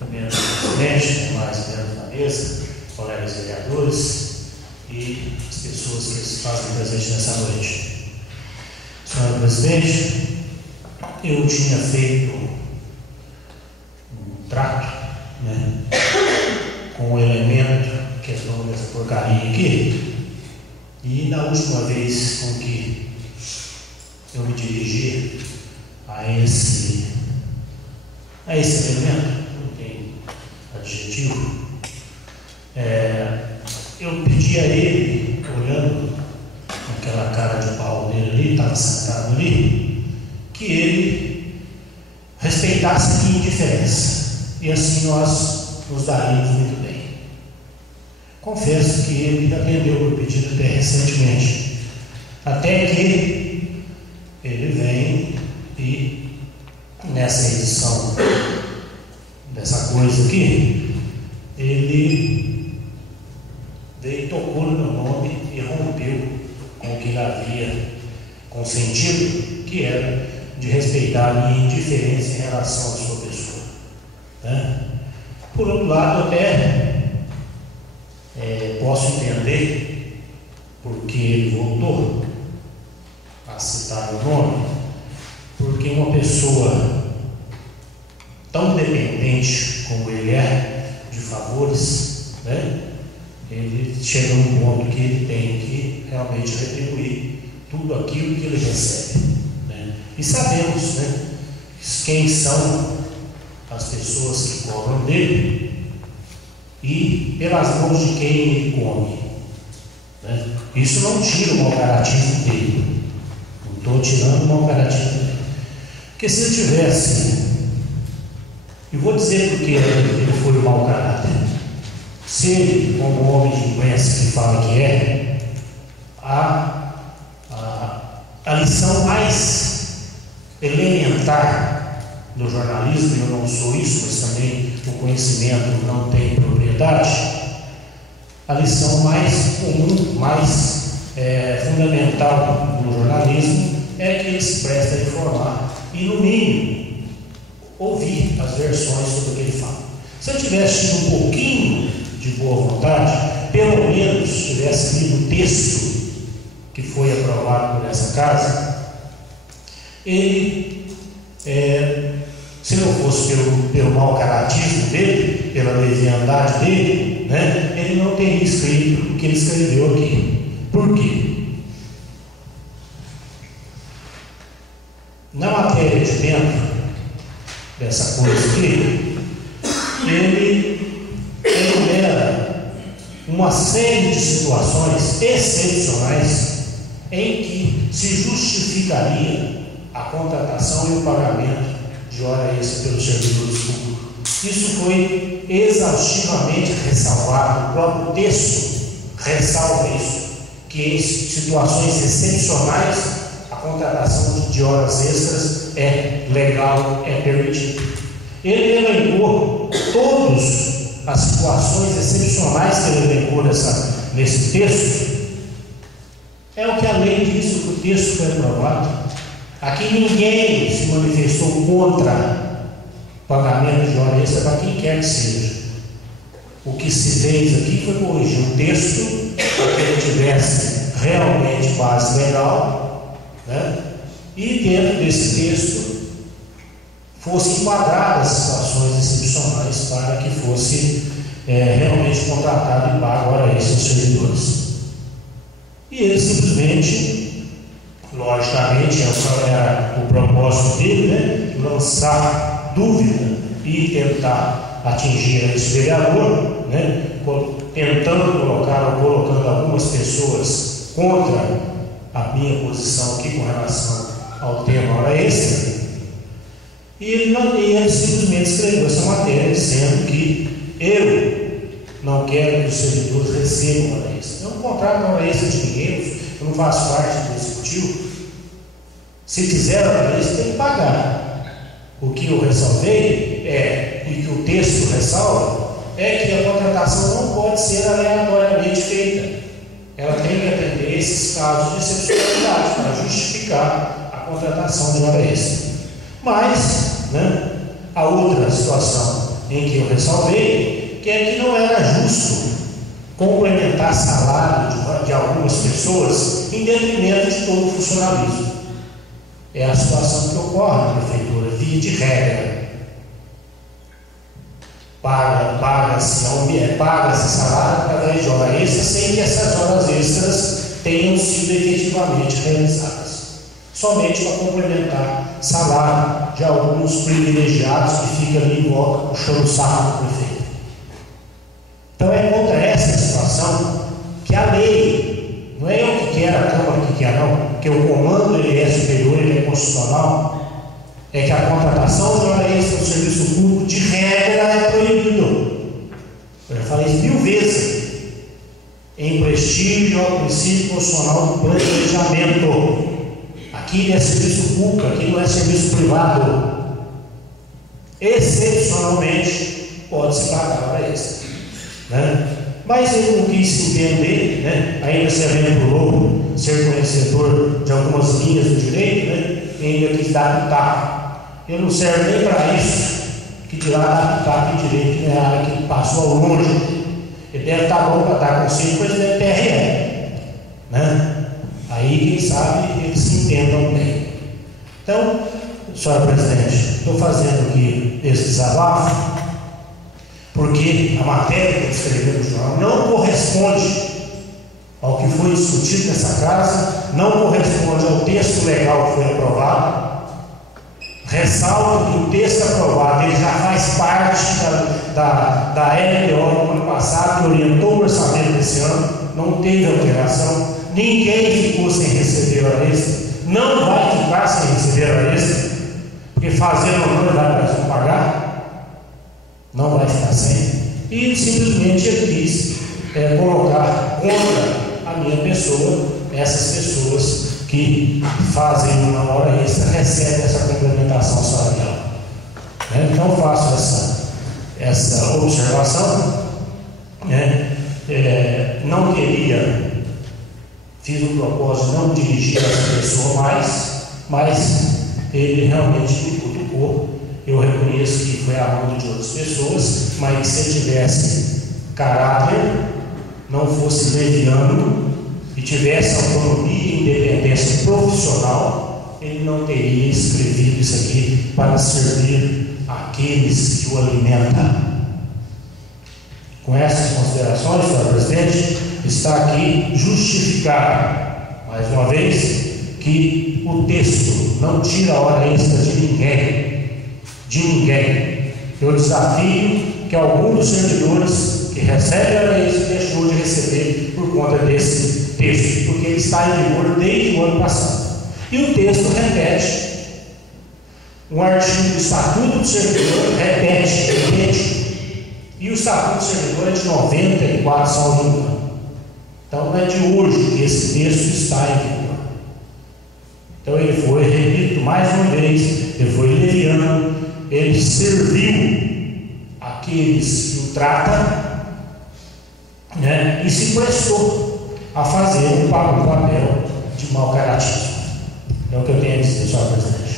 primeiro presidente, demais membros da mesa, colegas vereadores e as pessoas que se fazem presente nessa noite. Senhora presidente, eu tinha feito um trato, com o elemento que é dono dessa porcaria aqui, e na última vez com que eu me dirigi a esse elemento, não tem adjetivo, eu pedi a ele, olhando aquela cara de pau dele ali, estava sentado ali, que ele respeitasse a minha indiferença, e assim nós nos daríamos muito bem. Confesso que ele atendeu o meu pedido até recentemente, até que ele vem e nessa edição dessa coisa aqui, ele veio, tocou no meu nome e rompeu com o que ele havia consentido, que era de respeitar a minha indiferença em relação à sua pessoa, Por outro lado, até posso entender porque ele voltou a citar o nome, porque uma pessoa tão dependente como ele é de favores, ele chega a um ponto que ele tem que realmente retribuir tudo aquilo que ele recebe, E sabemos, quem são as pessoas que cobram dele e pelas mãos de quem ele come, Isso não tira o mau caratismo dele, não estou tirando o mau caratismo dele, porque se ele tivesse, e vou dizer porque ele foi o mau caráter, se ele, como homem de imprensa que fala que a lição mais elementar do jornalismo, eu não sou isso, mas também o conhecimento não tem propriedade, a lição mais comum, mais fundamental no jornalismo é que ele se presta a informar e, no mínimo, ouvir as versões sobre o que ele fala. Se eu tivesse tido um pouquinho de boa vontade, pelo menos tivesse lido o texto que foi aprovado por essa casa, ele, se não fosse pelo mau caratismo dele, pela leviandade dele, ele não teria escrito o que ele escreveu aqui. Por quê? Na matéria de dentro dessa coisa aqui, ele enumera uma série de situações excepcionais em que se justificaria a contratação e o pagamento de hora extra pelos servidores públicos. Isso foi exaustivamente ressalvado, o próprio texto ressalva isso, que em situações excepcionais a contratação de horas extras é legal, é permitida. Ele elencou todas as situações excepcionais que ele elencou nesse texto. É o que a lei diz, o que o texto foi aprovado. Aqui ninguém se manifestou contra pagamento de hora extra para quem quer que seja. O que se fez aqui foi corrigir o texto para que ele tivesse realmente base legal, e dentro desse texto fossem enquadradas situações excepcionais para que fosse realmente contratado e pago hora extra aos servidores. E ele simplesmente, logicamente, era o propósito dele, lançar dúvida e tentar atingir esse vereador, tentando colocando algumas pessoas contra a minha posição aqui com relação ao tema hora extra. E ele simplesmente escreveu essa matéria dizendo que eu não quero que os servidores recebam hora extra. Eu não contrato hora extra de ninguém, eu não faço parte do executivo. Se fizer hora extra, tem que pagar. O que eu ressalvei e que o texto ressalva, é que a contratação não pode ser aleatoriamente feita. Ela tem que atender esses casos de excepcionalidade para justificar a contratação de hora extra. Mas, a outra situação em que eu ressalvei, que é que não era justo complementar salário de algumas pessoas em detrimento de todo o funcionalismo. É a situação que ocorre na prefeitura, via de regra. Paga-se salário através de hora extra, sem que essas horas extras tenham sido efetivamente realizadas. Somente para complementar salário de alguns privilegiados que ficam ali em volta puxando o saco do prefeito. Então é contra essa situação que a lei, não é eu que quero, a Câmara que quer não, porque o comando ele é superior, ele é constitucional, é que a contratação de hora extra no serviço público de regra é proibido. Eu já falei isso 1000 vezes. Em prestígio ao princípio constitucional do planejamento. Aqui é serviço público, aqui não é serviço privado. Excepcionalmente, pode-se pagar hora extra. Né? Mas ele não quis entender, né? Ainda se aventurou ser conhecedor de algumas linhas do direito, né? E ainda quis dar pitaco. Ele não serve nem para isso, que dirá dar pitaco em direito, que é a área que passou ao longe. Ele deve estar bom para dar conselho para o presidente do TRE. Né? Aí, quem sabe, eles se entendam bem. Então, senhora presidente, estou fazendo aqui esse desabafo, porque a matéria que eu escrevi no jornal não corresponde ao que foi discutido nessa casa, não corresponde ao texto legal que foi aprovado. Ressalto que o texto aprovado ele já faz parte da LDO do ano passado, que orientou o orçamento desse ano, não teve alteração, ninguém ficou sem receber hora extra, não vai ficar sem receber hora extra, porque fazendo ou não vai para pagar, não vai ficar sem, e simplesmente ele quis colocar contra a minha pessoa, essas pessoas que fazem uma hora extra, recebem essa complementação salarial. Então faço essa observação. Não queria, fiz um propósito de não dirigir essa pessoa mais, mas ele realmente me cutucou. Eu reconheço que foi a mão de outras pessoas, mas se ele tivesse caráter, não fosse leviano e tivesse autonomia e independência profissional, ele não teria escrevido isso aqui para servir aqueles que o alimentam. Com essas considerações, senhor presidente, está aqui justificado, mais uma vez, que o texto não tira a hora extra de ninguém. De ninguém. Eu desafio que algum dos servidores que recebe a hora extra deixou de receber por conta desse texto, porque ele está em vigor desde o ano passado. E o texto repete um artigo do Estatuto do Servidor, repete. E o Estatuto do Servidor é de 94, salvo engano. Então não é de hoje que esse texto está em vigor. Então ele foi, repito mais uma vez, ele foi leviano, ele serviu aqueles que o tratam, né, e se prestou a fazer um papel de mau caratismo. É o que eu tenho a dizer, senhor presidente.